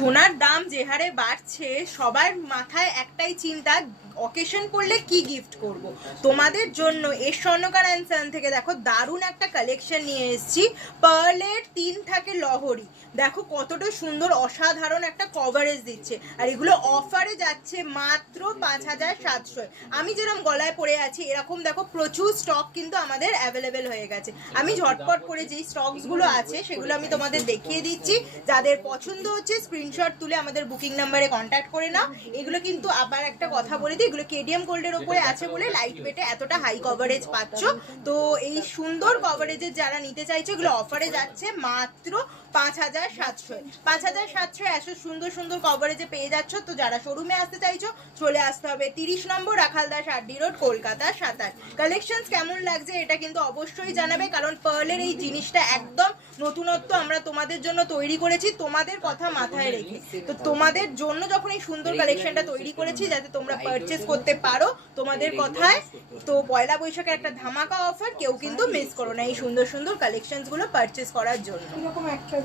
সোনার দাম যে হারে বাড়ছে সবার মাথায় একটাই চিন্তা, অকেশন করলে কি গিফট করব। তোমাদের জন্য এর স্বর্ণকার অ্যান্ড সন থেকে দেখো দারুণ একটা কালেকশন নিয়ে এসেছি। পার্লের 3 থাকে লহরি, দেখো কতটা সুন্দর অসাধারণ একটা কভারেজ দিচ্ছে, আর এগুলো অফারে যাচ্ছে মাত্র 5700। আমি যেরকম গলায় পরে আছি এরকম দেখো প্রচুর স্টক কিন্তু আমাদের অ্যাভেলেবেল হয়ে গেছে। আমি ঝটপট করে যেই স্টকসগুলো আছে সেগুলো আমি তোমাদের দেখিয়ে দিচ্ছি। যাদের পছন্দ হচ্ছে স্ক্রিনশট তুলে আমাদের বুকিং নাম্বারে কন্ট্যাক্ট করে নাও। এগুলো কিন্তু আবার একটা কথা বলে দিই, এগুলো কেডিএম গোল্ডের উপরে আছে বলে লাইট ওয়েটে এতটা হাই কভারেজ পাচ্ছ। তো এই সুন্দর কভারেজের যারা নিতে চাইছো এগুলো অফারে যাচ্ছে মাত্র 5700। 5700 এত সুন্দর সুন্দর কভারেজে পেয়ে যাচ্ছ। তো যারা শোরুমে আসতে চাইছো চলে আসতে হবে 30 নম্বর Rakhaldas RD road, Kolkata 27। Collections কেমন লাগছে এটা কিন্তু অবশ্যই জানাবে, কারণ পার্লের এই জিনিসটা একদম নতুনত্ব আমরা তোমাদের জন্য তৈরি করেছি তোমাদের কথা মাথায় রেখে। তো তোমাদের জন্য যখন এই সুন্দর কালেকশনটা তৈরি করেছি যাতে তোমরা পারচেস করতে পারো তোমাদের কথায়। তো পয়লা বৈশাখের একটা ধামাকা অফার, কেউ কিন্তু মিস করো না এই সুন্দর সুন্দর কালেকশনস গুলো পারচেস করার জন্য।